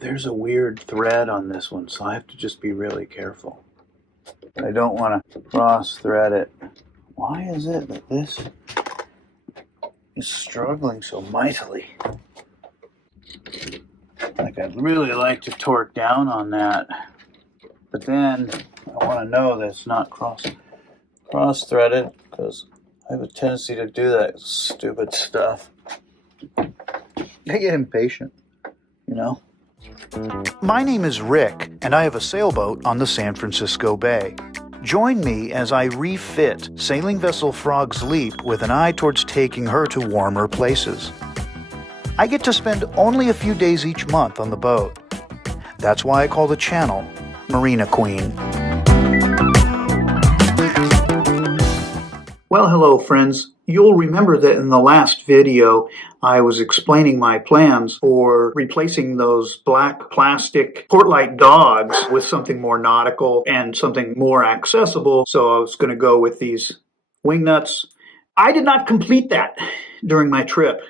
there's a weird thread on this one, so I have to just be really careful. I don't want to cross thread it. Why is it that this is struggling so mightily? Like, I'd really like to torque down on that, but then I want to know that it's not cross-threaded, because I have a tendency to do that stupid stuff. I get impatient, you know? My name is Rick, and I have a sailboat on the San Francisco Bay. Join me as I refit sailing vessel Frog's Leap with an eye towards taking her to warmer places. I get to spend only a few days each month on the boat. That's why I call the channel Marina Queen. Well, hello friends. You'll remember that in the last video I was explaining my plans for replacing those black plastic Portlight dogs with something more nautical and something more accessible. So I was going to go with these wingnuts. I did not complete that during my trip.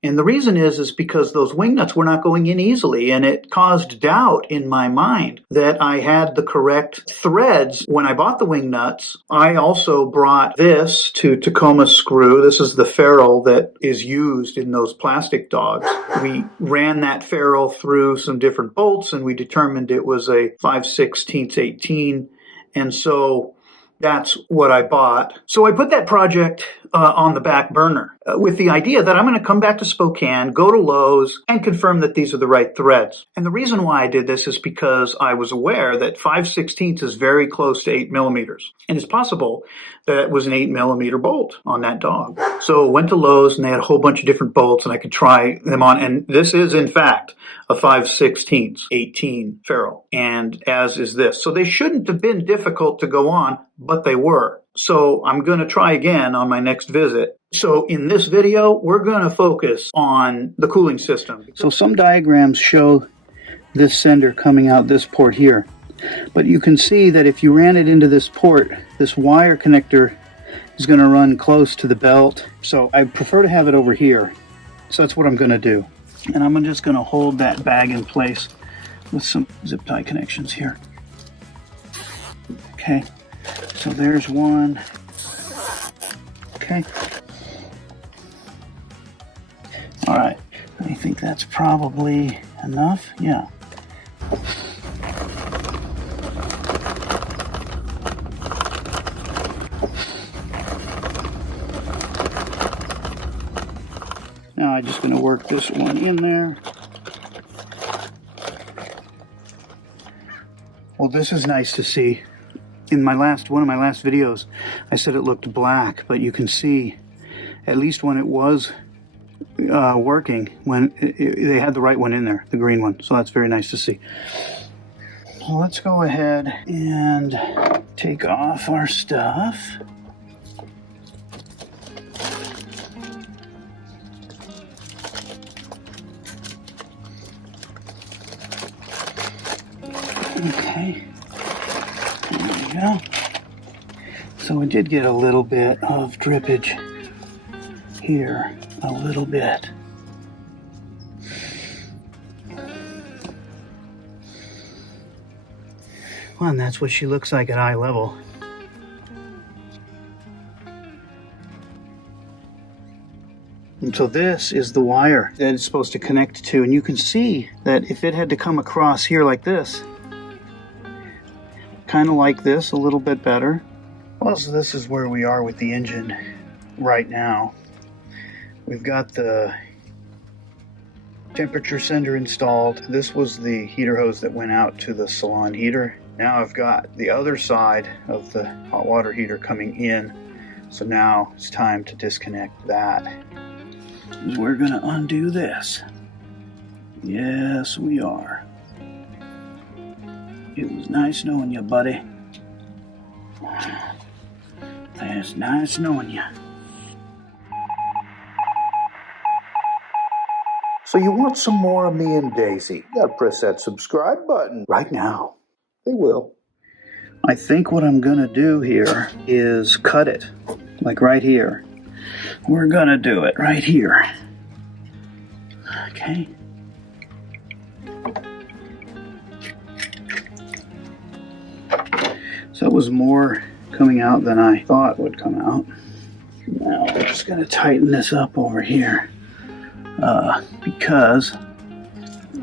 And the reason is because those wingnuts were not going in easily, and it caused doubt in my mind that I had the correct threads. When I bought the wingnuts, I also brought this to Tacoma screw. This is the ferrule that is used in those plastic dogs. We ran that ferrule through some different bolts, and we determined it was a 5/16 18, and so that's what I bought. So I put that project on the back burner with the idea that I'm going to come back to Spokane, go to Lowe's, and confirm that these are the right threads. And the reason why I did this is because I was aware that 5/16 is very close to 8 millimeters. And it's possible that it was an 8 millimeter bolt on that dog. So I went to Lowe's, and they had a whole bunch of different bolts, and I could try them on. And this is, in fact, a 5/16 18 ferrule, and as is this. So they shouldn't have been difficult to go on, but they were. So I'm going to try again on my next visit. So in this video, we're going to focus on the cooling system. So some diagrams show this sender coming out this port here. But you can see that if you ran it into this port, this wire connector is going to run close to the belt. So I prefer to have it over here. So that's what I'm going to do. And I'm just going to hold that bag in place with some zip tie connections here. Okay. So there's one. Okay. All right. I think that's probably enough. Yeah. Now I'm just going to work this one in there. Well, this is nice to see. In one of my last videos, I said it looked black, but you can see, at least when it was working, when they had the right one in there, the green one. So that's very nice to see. So let's go ahead and take off our stuff. Okay. There. So we did get a little bit of drippage here, a little bit. Well, and that's what she looks like at eye level. And so this is the wire that it's supposed to connect to, and you can see that if it had to come across here like this, kind of like this, a little bit better. Well, so this is where we are with the engine right now. We've got the temperature sender installed. This was the heater hose that went out to the salon heater. Now I've got the other side of the hot water heater coming in. So now it's time to disconnect that. We're gonna undo this. Yes, we are. It was nice knowing you, buddy. It's nice knowing you. So you want some more of me and Daisy? You gotta press that subscribe button right now. They will. I think what I'm gonna do here is cut it, like right here. We're gonna do it right here. Okay. So it was more coming out than I thought would come out. Now I'm just going to tighten this up over here because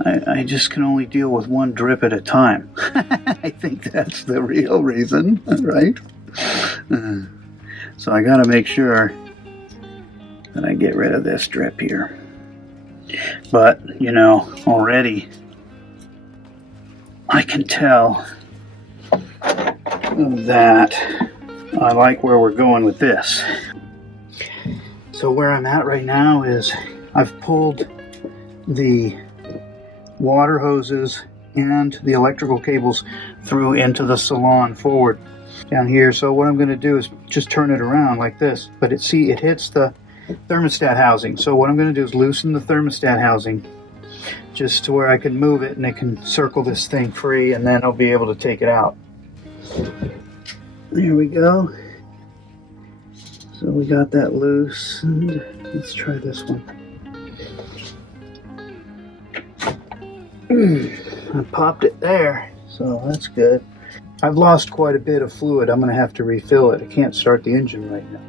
I just can only deal with one drip at a time. I think that's the real reason, right? So I got to make sure that I get rid of this drip here. But, you know, already I can tell that I like where we're going with this. So where I'm at right now is I've pulled the water hoses and the electrical cables through into the salon forward down here. So what I'm going to do is just turn it around like this, but it hits the thermostat housing. So what I'm going to do is loosen the thermostat housing just to where I can move it and it can circle this thing free, and then I'll be able to take it out. There we go. So we got that loose, and let's try this one. I popped it there, so that's good. I've lost quite a bit of fluid. I'm going to have to refill it. I can't start the engine right now.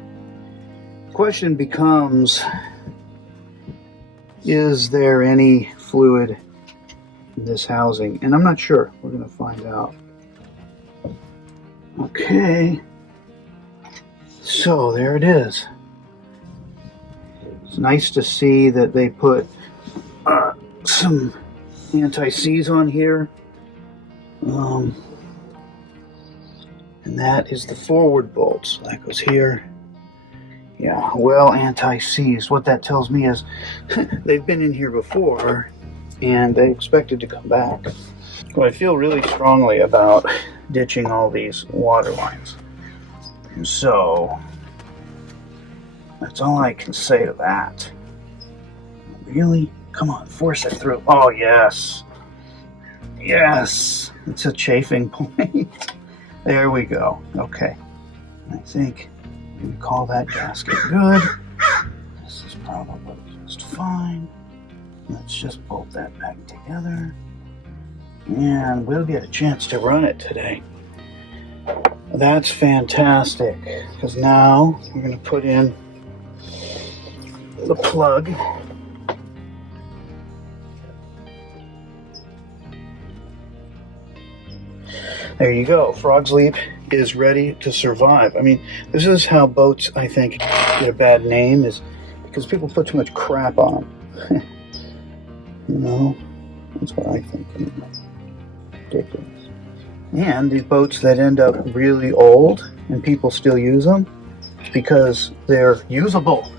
The question becomes, is there any fluid in this housing? And I'm not sure. We're going to find out. Okay. So there it is. It's nice to see that they put some anti-seize on here. And that is the forward bolt. So that goes here. Yeah, well anti-seized. What that tells me is they've been in here before and they expected to come back. Well, I feel really strongly about ditching all these water lines. So that's all I can say to that. Really? Come on, force it through. Oh, yes. Yes. It's a chafing point. There we go. Okay. I think we call that gasket good. This is probably just fine. Let's just bolt that back together. And we'll get a chance to run it today. That's fantastic, because now we're going to put in the plug. There you go. Frog's Leap is ready to survive. I mean, this is how boats, I think, get a bad name, is because people put too much crap on them. You know, that's what I think. Ridiculous. And these boats that end up really old and people still use them, it's because they're usable.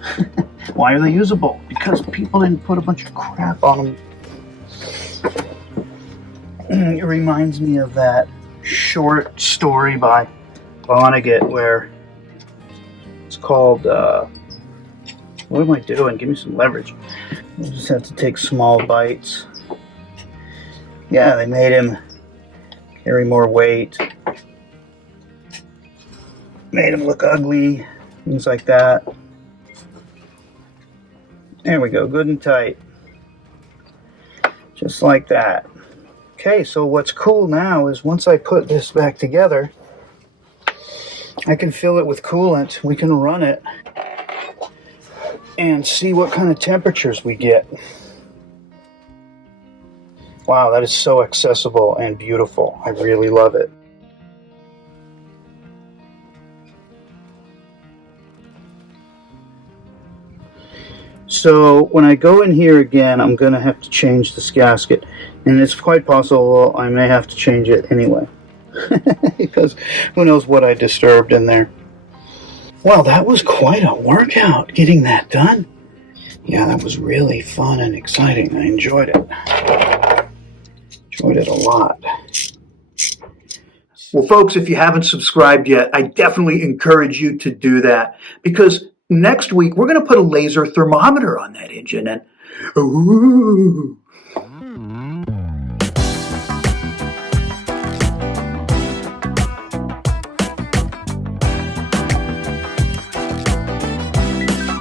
Why are they usable? Because people didn't put a bunch of crap on them. It reminds me of that short story by Vonnegut where it's called, what am I doing? Give me some leverage. You just have to take small bites. Yeah, they made him carry more weight, made him look ugly, things like that. There we go, good and tight. Just like that. Okay, so what's cool now is once I put this back together, I can fill it with coolant. We can run it and see what kind of temperatures we get. Wow, that is so accessible and beautiful. I really love it. So when I go in here again, I'm going to have to change this gasket. And it's quite possible I may have to change it anyway. Because who knows what I disturbed in there. Well, that was quite a workout getting that done. Yeah, that was really fun and exciting. I enjoyed it. Enjoyed it a lot. Well, folks, if you haven't subscribed yet, I definitely encourage you to do that, because next week we're going to put a laser thermometer on that engine, and ooh.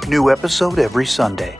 New episode every Sunday.